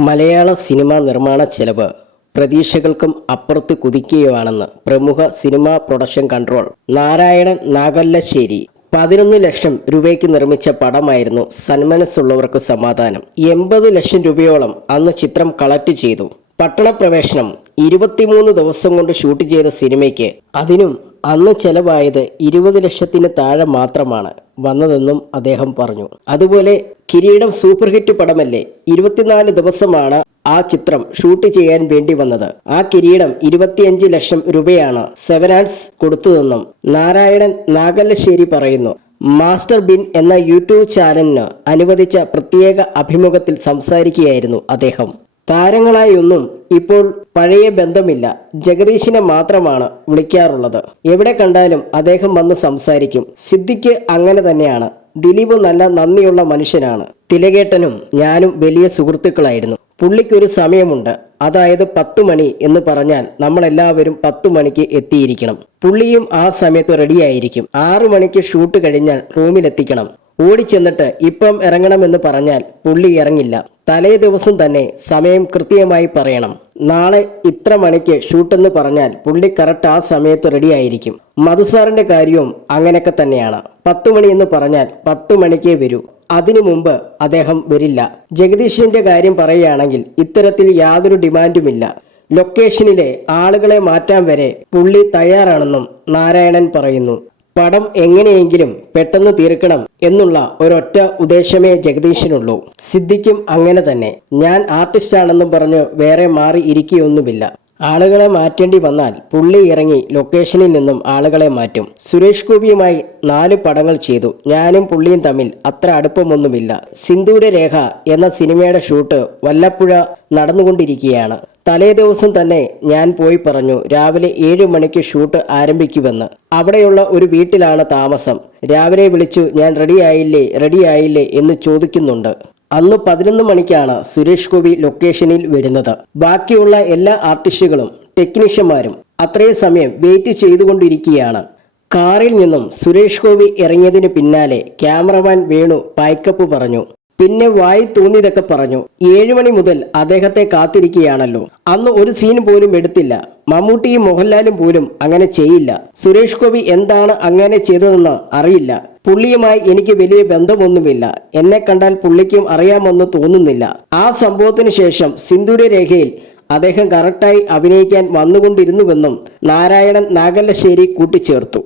മലയാള cinema നിർമ്മാണ ചെലവ് പ്രതീക്ഷകൾക്കും അപ്പുറത്ത് കുതിക്കുകയാണെന്ന് പ്രമുഖ സിനിമാ പ്രൊഡക്ഷൻ കൺട്രോൾ നാരായണൻ നാഗല്ലശ്ശേരി. 11 ലക്ഷം രൂപയ്ക്ക് നിർമ്മിച്ച പടമായിരുന്നു സന്മനസ്സുള്ളവർക്ക് സമാധാനം. 80 ലക്ഷം രൂപയോളം അന്ന് ചിത്രം കളക്ട് ചെയ്തു. പട്ടണപ്രവേശനം 23 ദിവസം കൊണ്ട് ഷൂട്ട് ചെയ്ത സിനിമയ്ക്ക് അതിനും അന്ന് ചെലവായത് 20 ലക്ഷത്തിന് താഴെ മാത്രമാണ് വന്നതെന്നും അദ്ദേഹം പറഞ്ഞു. അതുപോലെ കിരീടം സൂപ്പർ ഹിറ്റ് പടമല്ലേ, 24 ദിവസമാണ് ആ ചിത്രം ഷൂട്ട് ചെയ്യാൻ വേണ്ടി വന്നത്. ആ കിരീടം 25 ലക്ഷം രൂപയാണ് സെവൻ ആർട്സ് കൊടുത്തതെന്നും നാരായണൻ നാഗല്ലശ്ശേരി പറയുന്നു. മാസ്റ്റർ ബിൻ എന്ന യൂട്യൂബ് ചാനലിന് അനുവദിച്ച പ്രത്യേക അഭിമുഖത്തിൽ സംസാരിക്കുകയായിരുന്നു അദ്ദേഹം. താരങ്ങളായൊന്നും ഇപ്പോൾ പഴയ ബന്ധമില്ല. ജഗദീഷിനെ മാത്രമാണ് വിളിക്കാറുള്ളത്. എവിടെ കണ്ടാലും അദ്ദേഹം വന്ന് സംസാരിക്കും. സിദ്ദിഖ് അങ്ങനെ തന്നെയാണ്. ദിലീപ് നല്ല നന്ദിയുള്ള മനുഷ്യനാണ്. തിലകേട്ടനും ഞാനും വലിയ സുഹൃത്തുക്കളായിരുന്നു. പുള്ളിക്കൊരു സമയമുണ്ട്, അതായത് 10 മണി എന്ന് പറഞ്ഞാൽ നമ്മളെല്ലാവരും 10 മണിക്ക് എത്തിയിരിക്കണം. പുള്ളിയും ആ സമയത്ത് റെഡിയായിരിക്കും. 6 മണിക്ക് ഷൂട്ട് കഴിഞ്ഞാൽ റൂമിലെത്തിക്കണം. ഓടിച്ചെന്നിട്ട് ഇപ്പം ഇറങ്ങണമെന്ന് പറഞ്ഞാൽ പുള്ളി ഇറങ്ങില്ല. തലേ ദിവസം തന്നെ സമയം കൃത്യമായി പറയണം. നാളെ ഇത്ര മണിക്ക് ഷൂട്ടെന്ന് പറഞ്ഞാൽ പുള്ളി കറക്റ്റ് ആ സമയത്ത് റെഡി ആയിരിക്കും. മധുസാറിന്റെ കാര്യവും അങ്ങനെയൊക്കെ തന്നെയാണ്. 10 മണി എന്ന് പറഞ്ഞാൽ 10 മണിക്കേ വരൂ. അതിനു മുമ്പ് അദ്ദേഹം വരില്ല. ജഗദീഷിന്റെ കാര്യം പറയുകയാണെങ്കിൽ ഇത്തരത്തിൽ യാതൊരു ഡിമാൻഡുമില്ല. ലൊക്കേഷനിലെ ആളുകളെ മാറ്റാൻ വരെ പുള്ളി തയ്യാറാണെന്നും നാരായണൻ പറയുന്നു. പടം എങ്ങനെയെങ്കിലും പെട്ടെന്ന് തീർക്കണം എന്നുള്ള ഒരൊറ്റ ഉദ്ദേശമേ ജഗദീഷിനുള്ളൂ. സിദ്ദിഖും അങ്ങനെ തന്നെ. ഞാൻ ആർട്ടിസ്റ്റാണെന്നും പറഞ്ഞ് വേറെ മാറി ഇരിക്കുകയൊന്നുമില്ല. ആളുകളെ മാറ്റേണ്ടി വന്നാൽ പുള്ളി ഇറങ്ങി ലൊക്കേഷനിൽ നിന്നും ആളുകളെ മാറ്റും. സുരേഷ് ഗോപിയുമായി 4 പടങ്ങൾ ചെയ്തു. ഞാനും പുള്ളിയും തമ്മിൽ അത്ര അടുപ്പമൊന്നുമില്ല. സിന്ധുവിന്റെ രേഖ എന്ന സിനിമയുടെ ഷൂട്ട് വല്ലപ്പുഴ നടന്നുകൊണ്ടിരിക്കുകയാണ്. തലേ ദിവസം തന്നെ ഞാൻ പോയി പറഞ്ഞു രാവിലെ 7 മണിക്ക് ഷൂട്ട് ആരംഭിക്കുമെന്ന്. അവിടെയുള്ള ഒരു വീട്ടിലാണ് താമസം. രാവിലെ വിളിച്ചു ഞാൻ റെഡിയായില്ലേ എന്ന് ചോദിക്കുന്നുണ്ട്. അന്ന് 11 മണിക്കാണ് സുരേഷ് ഗോപി ലൊക്കേഷനിൽ വരുന്നത്. ബാക്കിയുള്ള എല്ലാ ആർട്ടിസ്റ്റുകളും ടെക്നീഷ്യന്മാരും അത്രയും സമയം വെയിറ്റ് ചെയ്തുകൊണ്ടിരിക്കുകയാണ്. കാറിൽ നിന്നും സുരേഷ് ഗോപി ഇറങ്ങിയതിന് പിന്നാലെ ക്യാമറമാൻ വേണു പായ്ക്കപ്പ് പറഞ്ഞു. പിന്നെ വായി തോന്നിയതൊക്കെ പറഞ്ഞു. 7 മണി മുതൽ അദ്ദേഹത്തെ കാത്തിരിക്കുകയാണല്ലോ. അന്ന് ഒരു സീൻ പോലും എടുത്തില്ല. മമ്മൂട്ടിയും മോഹൻലാലും പോലും അങ്ങനെ ചെയ്യില്ല. സുരേഷ് ഗോപി എന്താണ് അങ്ങനെ ചെയ്തതെന്ന് അറിയില്ല. പുള്ളിയുമായി എനിക്ക് വലിയ ബന്ധമൊന്നുമില്ല. എന്നെ കണ്ടാൽ പുള്ളിക്കും അറിയാമെന്ന് തോന്നുന്നില്ല. ആ സംഭവത്തിന് ശേഷം സിന്ധുവിന്റെ രേഖയിൽ അദ്ദേഹം കറക്റ്റായി അഭിനയിക്കാൻ വന്നുകൊണ്ടിരുന്നുവെന്നും നാരായണൻ നാഗല്ലശ്ശേരി കൂട്ടിച്ചേർത്തു.